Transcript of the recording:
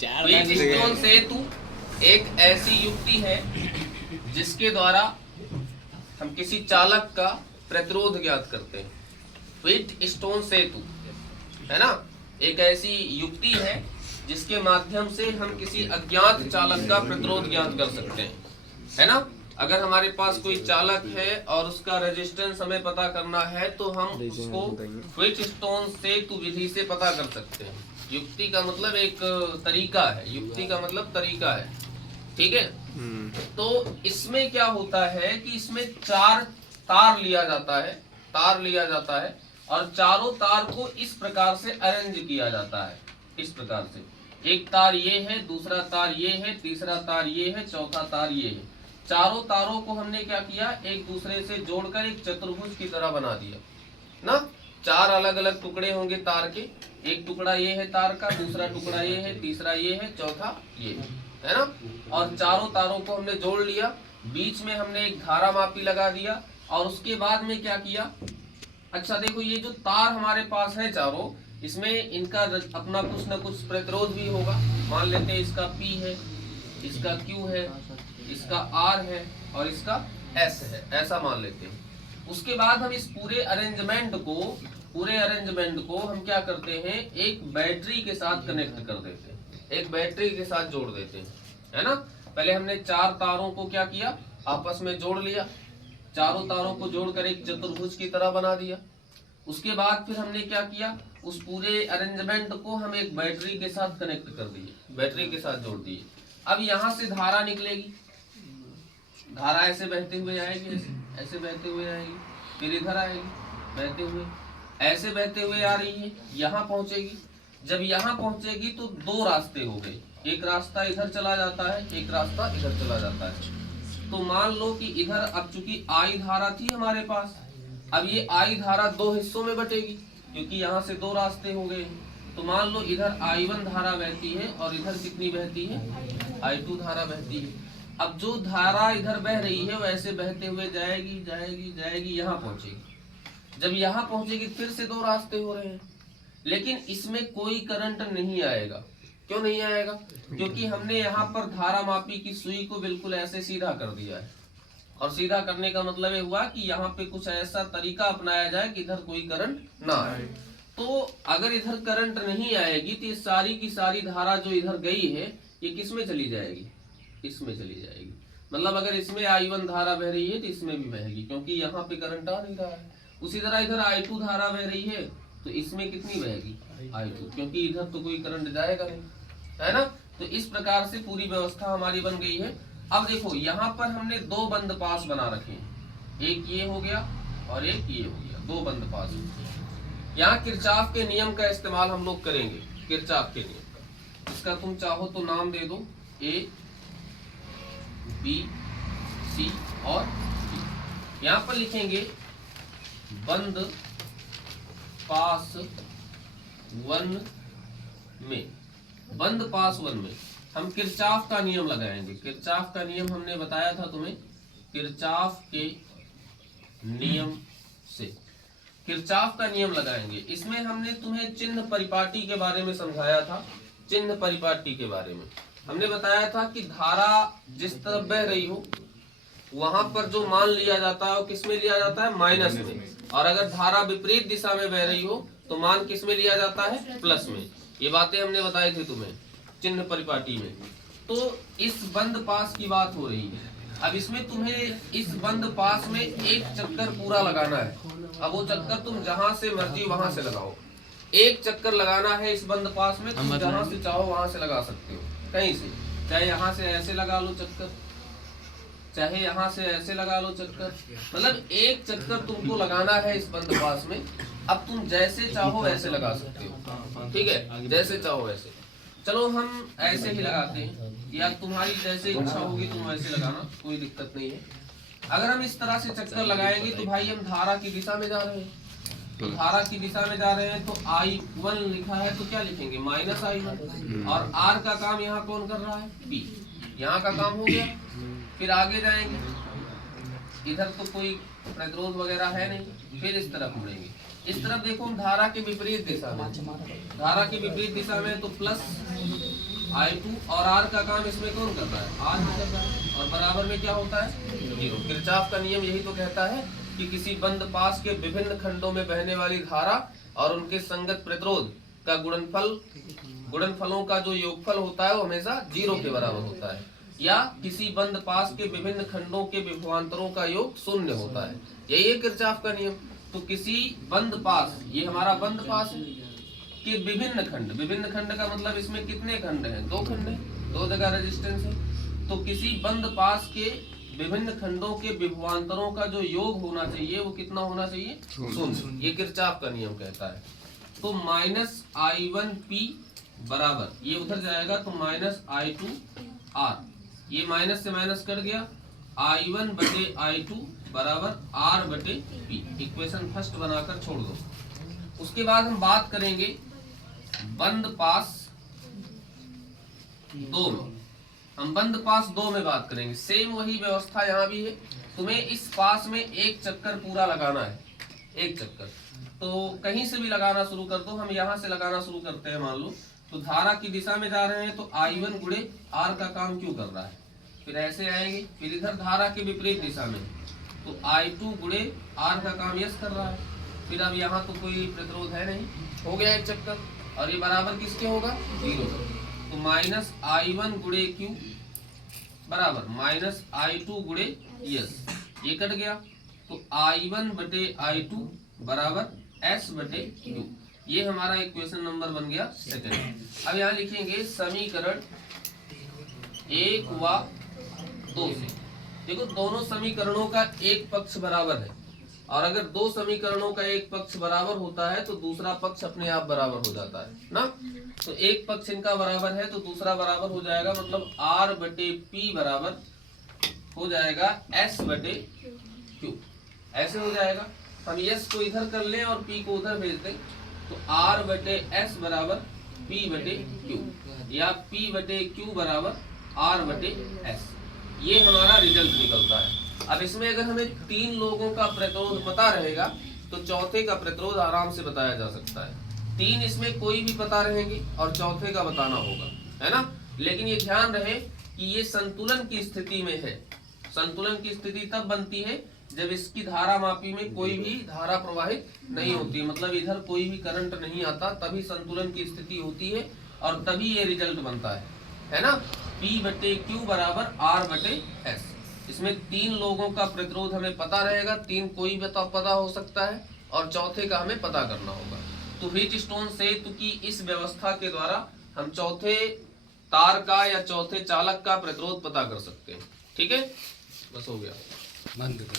Wheatstone सेतु एक ऐसी युक्ति है जिसके द्वारा हम किसी चालक का प्रतिरोध ज्ञात करते हैं। व्हीटस्टोन सेतु है ना, एक ऐसी युक्ति है जिसके माध्यम से हम किसी अज्ञात चालक का प्रतिरोध ज्ञात कर सकते हैं, है ना। अगर हमारे पास कोई चालक है और उसका रेजिस्टेंस हमें पता करना है तो हम उसको व्हीटस्टोन सेतु विधि से पता कर सकते हैं। युक्ति का मतलब एक तरीका है, युक्ति का मतलब तरीका है, ठीक है। तो इसमें क्या होता है कि इसमें 4 तार लिया जाता है और चारों तार को इस प्रकार से अरेंज किया जाता है। इस प्रकार से एक तार ये है, दूसरा तार ये है, तीसरा तार ये है, चौथा तार ये है। चारों तारों को हमने क्या किया, एक दूसरे से जोड़कर एक चतुर्भुज की तरह बना दिया ना। 4 अलग अलग टुकड़े होंगे तार के, एक टुकड़ा ये है तार का, दूसरा टुकड़ा ये है, तीसरा ये है, चौथा ये है ना। और चारों तारों को हमने जोड़ लिया, बीच में हमने एक धारा मापी लगा दिया और उसके बाद में क्या किया। अच्छा देखो, ये जो तार हमारे पास है चारों, इसमें इनका अपना कुछ न कुछ प्रतिरोध भी होगा। मान लेते हैं इसका P है, इसका Q है, इसका R है और इसका S है, ऐसा मान लेते हैं। उसके बाद हम इस पूरे अरेंजमेंट को हम क्या करते हैं, एक बैटरी के साथ कनेक्ट कर देते हैं, एक बैटरी के साथ जोड़ देते हैं, है ना। पहले हमने 4 तारों को क्या किया, आपस में जोड़ लिया, चारों तारों को जोड़कर एक चतुर्भुज की तरह बना दिया। उसके बाद फिर हमने क्या किया, उस पूरे अरेंजमेंट को हम एक बैटरी के साथ कनेक्ट कर दिए, बैटरी के साथ जोड़ दिए। अब यहाँ से धारा निकलेगी, धारा ऐसे बहते हुए आएगी, ऐसे बहते हुए आएगी, फिर इधर आएगी बहते हुए, ऐसे बहते हुए आ रही है, यहाँ पहुंचेगी। जब यहाँ पहुंचेगी तो 2 रास्ते हो गए, एक रास्ता इधर चला जाता है, एक रास्ता इधर चला जाता है। तो मान लो कि इधर अब चूंकि आई धारा थी हमारे पास, अब ये आई धारा 2 हिस्सों में बटेगी क्योंकि यहाँ से 2 रास्ते हो गए। तो मान लो इधर I1 धारा बहती है और इधर कितनी बहती है, I2 धारा बहती है। अब जो धारा इधर बह रही है वैसे बहते हुए जाएगी जाएगी जाएगी, यहाँ पहुंचेगी। जब यहाँ पहुंचेगी फिर से 2 रास्ते हो रहे हैं, लेकिन इसमें कोई करंट नहीं आएगा। क्यों नहीं आएगा, क्योंकि हमने यहाँ पर धारा मापी की सुई को बिल्कुल ऐसे सीधा कर दिया है। और सीधा करने का मतलब ये हुआ कि यहाँ पे कुछ ऐसा तरीका अपनाया जाए कि इधर कोई करंट ना आए। तो अगर इधर करंट नहीं आएगी तो ये सारी की सारी धारा जो इधर गई है ये किस में चली जाएगी, इसमें चली जाएगी। मतलब अगर इसमें I1 धारा बह रही है तो इसमें भी बहेगी, क्योंकि यहाँ पे करंट आ नहीं रहा है। उसी तरह इधर I2 धारा बह रही है तो इसमें कितनी बहेगी, I2, क्योंकि इधर तो कोई करंट जाएगा नहीं, है ना। तो इस प्रकार से पूरी व्यवस्था हमारी बन गई है। अब देखो यहाँ पर हमने 2 बंद पास बना रखे हैं, एक ये हो गया और एक ये हो गया, 2 बंद पास। यहाँ किरचॉफ के नियम का इस्तेमाल हम लोग करेंगे, किरचॉफ के नियम का। इसका तुम चाहो तो नाम दे दो A, B, C और D। यहाँ पर लिखेंगे बंद पास 1 में, बंद पास 1 में हम किरचॉफ का नियम लगाएंगे। किरचॉफ का नियम हमने बताया था तुम्हें, किरचॉफ के नियम से किरचॉफ का नियम लगाएंगे। इसमें हमने तुम्हें चिन्ह परिपाटी के बारे में समझाया था। चिन्ह परिपाटी के बारे में हमने बताया था कि धारा जिस तरफ बह रही हो वहां पर जो मान लिया जाता है वो किस में लिया जाता है, माइनस में। और अगर धारा विपरीत दिशा में बह रही हो तो मान किस में लिया जाता है, प्लस में। ये बातें हमने बताई थी तुम्हें चिन्ह परिपाटी में। तो इस बंद पास की बात हो रही है। अब इसमें तुम्हें इस बंद पास में एक चक्कर पूरा लगाना है। अब वो चक्कर तुम जहां से मर्जी वहां से लगाओ, एक चक्कर लगाना है इस बंद पास में। तुम जहां से चाहो वहां से लगा सकते हो, कहीं से, चाहे यहाँ से ऐसे लगा लो चक्कर, चाहे यहाँ से ऐसे लगा लो चक्कर। मतलब एक चक्कर तुमको लगाना है इस बंद पास में। अब तुम जैसे चाहो ऐसे लगा सकते हो, ठीक है, जैसे चाहो वैसे। चलो हम ऐसे ही लगाते हैं, या तुम्हारी जैसे इच्छा होगी तुम वैसे लगाना, कोई दिक्कत नहीं है। अगर हम इस तरह से चक्कर लगाएंगे तो भाई हम धारा की दिशा में जा रहे हैं। तो धारा की दिशा में जा रहे हैं तो I1 लिखा है तो क्या लिखेंगे, माइनस I1। और R का काम यहाँ कौन कर रहा है, P। यहाँ का काम हो गया। फिर आगे जाएंगे, इधर तो कोई प्रतिरोध वगैरह है नहीं, फिर इस तरफ मुड़ेंगे। इस तरफ देखो हम धारा के विपरीत दिशा में, धारा की विपरीत दिशा में तो प्लस I2 और R का काम इसमें कौन कर रहा है? R कर रहा है। और बराबर में क्या होता है? 0। किरचॉफ का नियम यही तो कहता है कि किसी बंद पास के विभिन्न खंडों में बहने वाली धारा और उनके संगत प्रतिरोध का गुणनफलों का जो योगफल होता है वो हमेशा 0 के बराबर होता है, या किसी बंद पास के विभिन्न खंडों के विभवांतरों का योग 0 होता है। यही है किरचॉफ का नियम। तो किसी बंद पास, ये हमारा बंद पास है, कि विभिन्न खंड का मतलब इसमें कितने खंड हैं? 2 खंड हैं, 2 जगह रेजिस्टेंस है। तो किसी बंद पास के विभिन्न खंडों के विभवांतरों का जो योग होना चाहिए वो कितना होना चाहिए? 0। ये किरचॉफ का नियम कहता है। तो -I1P बराबर, ये उधर जाएगा तो -I2R, ये माइनस से माइनस कट गया, I1 बटे I2 बराबर R बटे P। इक्वेशन फर्स्ट बनाकर छोड़ दो। उसके बाद हम बात करेंगे बंद पास 2 में। हम बंद पास 2 में बात करेंगे। सेम वही व्यवस्था यहाँ भी है। तुम्हें इस पास में एक चक्कर पूरा लगाना है, एक चक्कर। तो कहीं से भी लगाना शुरू कर दो। हम यहाँ से लगाना शुरू करते हैं। मान लो तो धारा की दिशा में जा रहे हैं तो I1 गुणे R का काम क्यों कर रहा है? फिर ऐसे आएंगे, फिर इधर धारा के विपरीत दिशा में तो I2 गुणे R का काम यस कर रहा है। फिर अब यहाँ तो कोई प्रतिरोध है नहीं, हो गया एक चक्कर। और ये बराबर किसके होगा? 0। तो -I1 गुणे Q बराबर -I2 गुणे यस, ये कट गया। तो I1 बटे I2 बराबर S बटे Q। ये हमारा इक्वेशन नंबर बन गया सेकंड। अब यहाँ लिखेंगे समीकरण 1 व 2 से। देखो दोनों समीकरणों का एक पक्ष बराबर है, और अगर 2 समीकरणों का एक पक्ष बराबर होता है तो दूसरा पक्ष अपने आप बराबर हो जाता है ना। तो एक पक्ष इनका बराबर है तो दूसरा बराबर हो जाएगा, मतलब R बटे P बराबर हो जाएगा S बटे Q। ऐसे हो जाएगा। हम S को इधर कर लें और P को उधर भेज दें तो R बटे S बराबर P बटे Q, या P बटे Q बराबर R बटे S। ये हमारा रिजल्ट निकलता है। अब इसमें अगर हमें 3 लोगों का प्रतिरोध पता रहेगा तो चौथे का प्रतिरोध आराम से बताया जा सकता है। 3 इसमें कोई भी पता रहेंगे और चौथे का बताना होगा, है ना। लेकिन ये ध्यान रहे कि ये संतुलन की स्थिति में है। संतुलन की स्थिति तब बनती है जब इसकी धारा मापी में कोई भी धारा प्रवाहित नहीं होती, मतलब इधर कोई भी करंट नहीं आता, तभी संतुलन की स्थिति होती है और तभी ये रिजल्ट बनता है ना। P बटे Q बराबर R बटे S। इसमें 3 लोगों का प्रतिरोध हमें पता रहेगा, 3 कोई भी पता हो सकता है और चौथे का हमें पता करना होगा। तो व्हीटस्टोन सेतु की इस व्यवस्था के द्वारा हम चौथे तार का या चौथे चालक का प्रतिरोध पता कर सकते हैं। ठीक है, बस हो गया, बंद कर।